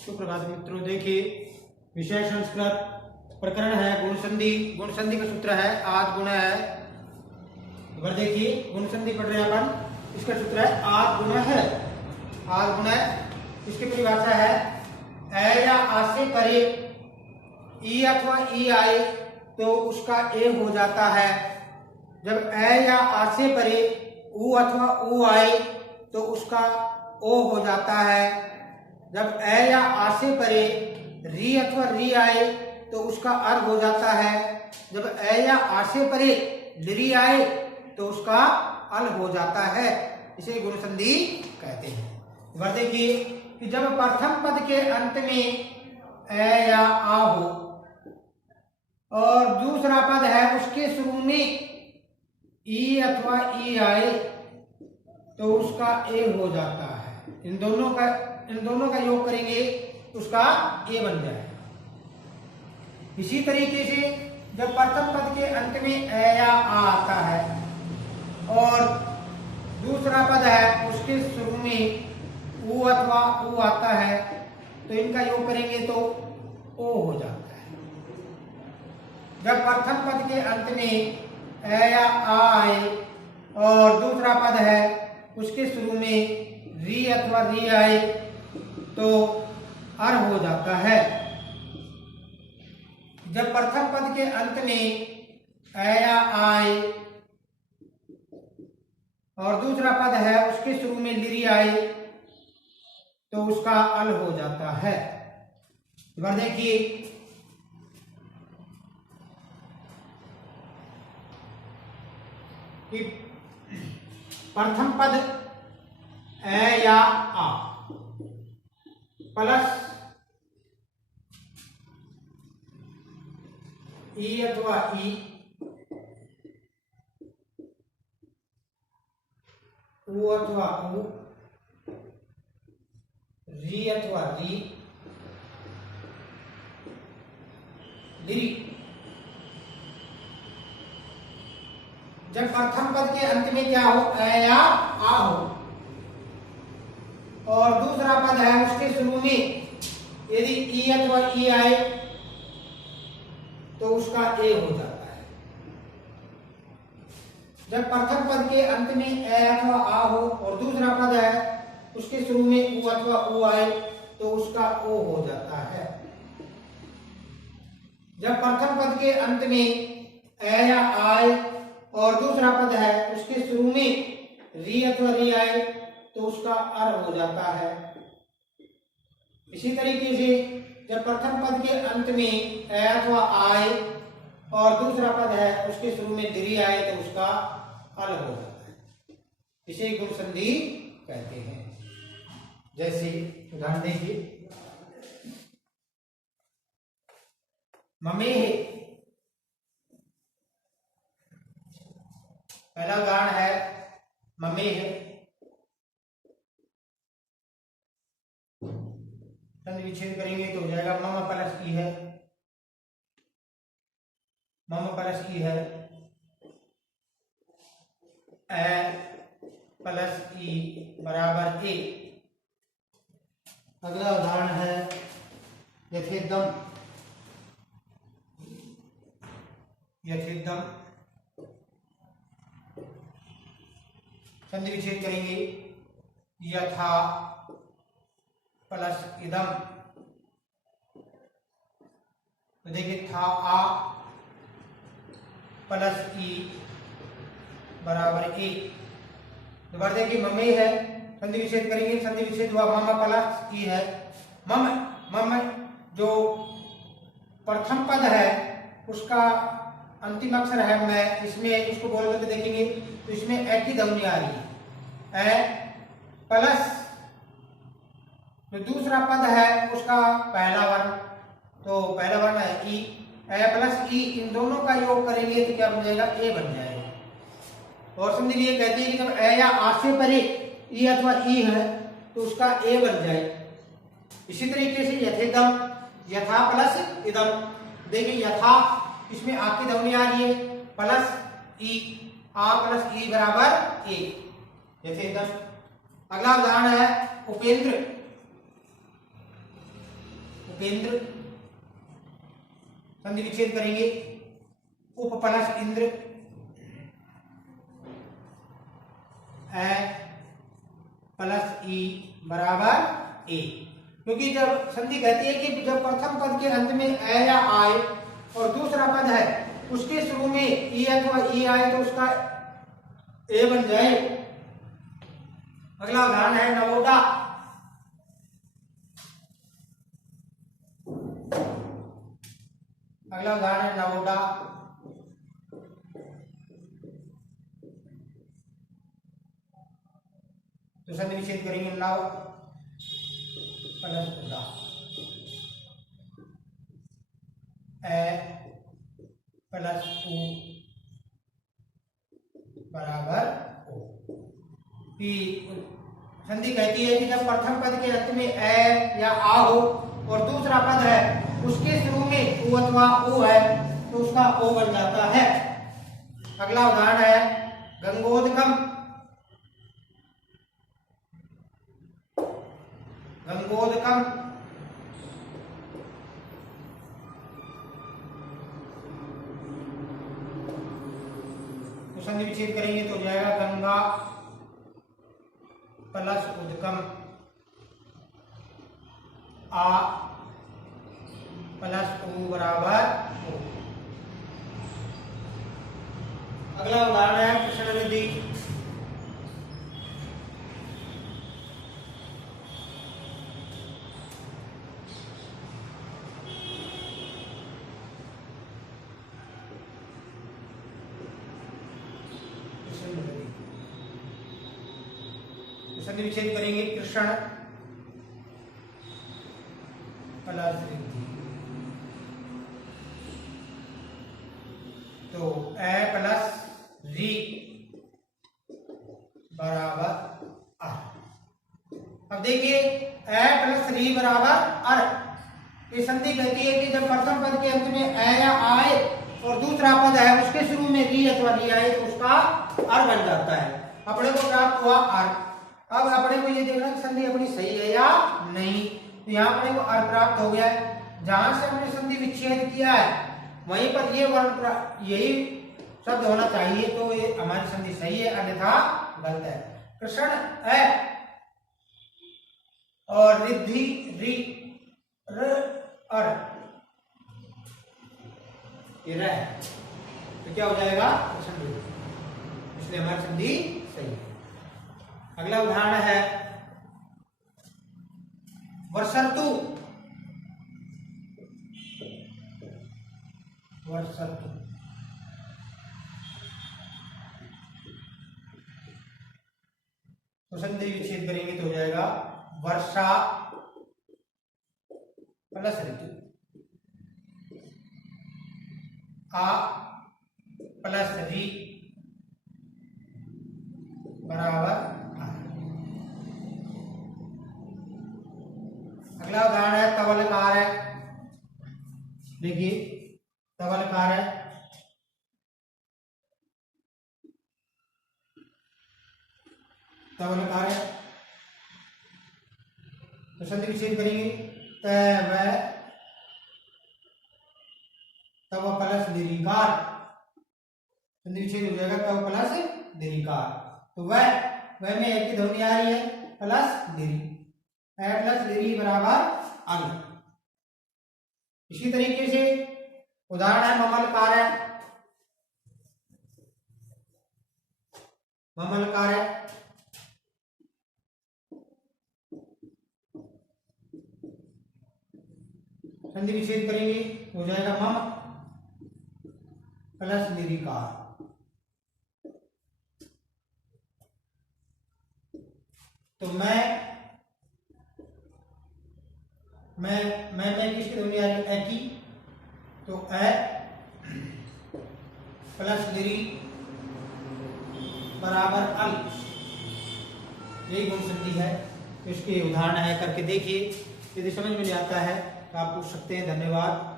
सुप्रभात मित्रों। देखिए, विषय संस्कृत, प्रकरण है गुण संधि। गुण संधि का सूत्र है आद गुण है। देखिए, गुण संधि पढ़ रहे हैं अपन। इसका सूत्र है आद गुण है। आद गुण है, इसकी परिभाषा है ए या आ से परे ई अथवा ई आए तो उसका ए हो जाता है। जब ए या आ से परे उ अथवा उ आए तो उसका ओ हो जाता है। जब ए या आ से परे री अथवा री आए तो उसका अर हो जाता है। जब ए या आ से परे ली आए तो उसका अल हो जाता है। इसे गुण संधि कहते हैं। वर्ग देखिए कि जब प्रथम पद के अंत में ए या आ हो और दूसरा पद है उसके शुरू में ई अथवा ई आए तो उसका ए हो जाता है। इन दोनों का योग करेंगे उसका ए बन जाएगा। इसी तरीके से जब प्रथम पद के अंत में ए या आ आता है और दूसरा पद है उसके शुरू में उ अथवा उ आता है तो इनका योग करेंगे तो ओ हो जाता है। जब प्रथम पद के अंत में ए या आ आए और दूसरा पद है उसके शुरू में री अथवा री आए तो अर हो जाता है। जब प्रथम पद के अंत में ए या आए और दूसरा पद है उसके शुरू में लिरी आए तो उसका अल हो जाता है। देखिए, कि प्रथम पद ए या आ प्लस ई अथवा ई उ अथवा उ री अथवा री ली। जब प्रथम पद के अंत में क्या हो ए या आ हो और दूसरा पद है उसके शुरू में यदि ई अथवा ई आए तो उसका ए हो जाता है। जब प्रथम पद के अंत में ए अथवा आ हो और दूसरा पद है उसके शुरू में उ अथवा उ आए तो उसका ओ हो जाता है। जब प्रथम पद के अंत में ए या आए और दूसरा पद है उसके शुरू में री अथवा री आए तो उसका अर हो जाता है। इसी तरीके से जब प्रथम पद के अंत में ए अथवा आए और दूसरा पद है उसके शुरू में री आए तो उसका अल हो जाता है। इसे गुण संधि कहते हैं। जैसे उदाहरण देखिए, ममे है। पहला उदाहरण है ममे है। संधि विच्छेद करेंगे तो हो जाएगा मम प्लस ई है। मम प्लस ई है ए प्लस ई बराबर ए। अगला उदाहरण है यथेदम। यथेदम संधि विच्छेद करेंगे यथा प्लस इदम। तो देखिए था आ प्लस ई बराबर ए। दोबारा देखिए ममे है, संधि विच्छेद करेंगे, संधि विच्छेद हुआ मम प्लस ई है। मम मम जो प्रथम पद है उसका अंतिम अक्षर है मैं, इसमें इसको बोल करके देखेंगे तो इसमें ए की ध्वनि आ रही है। ए प्लस जो दूसरा पद है उसका पहला वर्ण, तो पहला वर्ण है ई। ए प्लस ई, इन दोनों का योग करेंगे तो क्या बन जाएगा, ए बन जाएगा। और संधि ये कहती है कि जब ए या आ से परे ई अथवा ई है तो उसका ए बन जाए। इसी तरीके से यथेदम, यथा प्लस इदम। देखिए यथा, इसमें आ की ध्वनि आ रही है, प्लस ई, आ प्लस ई बराबर ए, यथेदम। अगला उदाहरण है उपेंद्र। केंद्र, संधि विच्छेद करेंगे, उप प्लस इंद्र, ए प्लस ई बराबर ए। क्योंकि जब संधि कहती है कि जब प्रथम पद के अंत में ए या आए और दूसरा पद है उसके शुरू में ई अथवा ई आए तो उसका ए बन जाए। अगला उदाहरण है नवोडा। अगला उदाहरण है नवोडा। तो संधि विच्छेद करेंगे, नव प्लस उदा, ए प्लस उ बराबर ओ। संधि कहती है कि जब प्रथम पद के अंत में ए या आ हो और दूसरा पद है उसके शुरू में उ अथवा उ है तो उसका ओ बन जाता है। अगला उदाहरण है गंगोदकम। गंगोदकम तो संधि विच्छेद करेंगे तो हो जाएगा गंगा प्लस उदकम, आ प्लस उ बराबर ओ। अगला उदाहरण है कृष्ण नदी। संधि विच्छेद करेंगे, कृष्ण प्लस रिद्धि, तो ए प्लस री बराबर अर। अब देखिए ए प्लस री बराबर अर, ये संधि कहती है कि जब प्रथम पद के अंत में ए या आए और दूसरा पद है उसके शुरू में री अथवा री आए तो उसका अर बन जाता है। अपने को प्राप्त हुआ अर। अब अपने को ये देखना कि संधि अपनी सही है या नहीं। तो यहाँ अपने को अर प्राप्त हो गया है। जहां से हमने संधि विच्छेद किया है वहीं पर ये वर्ण यही शब्द होना चाहिए, तो ये हमारी संधि सही है, अन्यथा गलत है। कृष्ण है और रिद्धि री र अर ये र है, तो क्या हो जाएगा कृष्ण रिद्धि, इसलिए हमारी संधि सही है। अगला उदाहरण है वर्षर्तु। वर्षर्तु तो संधि विच्छेद करेंगे तो हो जाएगा वर्षा प्लस ऋतु, आ प्लस री बराबर। अगला उदाहरण है तवलकार है। देखिए तवलकार है, तवलकार है तो संधि विच्छेद करेंगे तव प्लस दीर्घिकार, संधि विच्छेद हो जाएगा तव प्लस दीर्घिकार, तो वह में एक की ध्वनि आ रही है प्लस दीर्घ, प्लस दीर्घ बराबर अल। इसी तरीके से उदाहरण है ममलकार है। ममलकार है संधि विच्छेद करेंगे हो जाएगा मम प्लस दीर्घिकार, तो मैं किसकी ध्वनि आ रही है ए की, तो ए प्लस दीर्घ बराबर अल, यही गुण संधि है। तो इसके उदाहरण है करके देखिए, यदि समझ में नहीं आता है तो आप पूछ सकते हैं। धन्यवाद।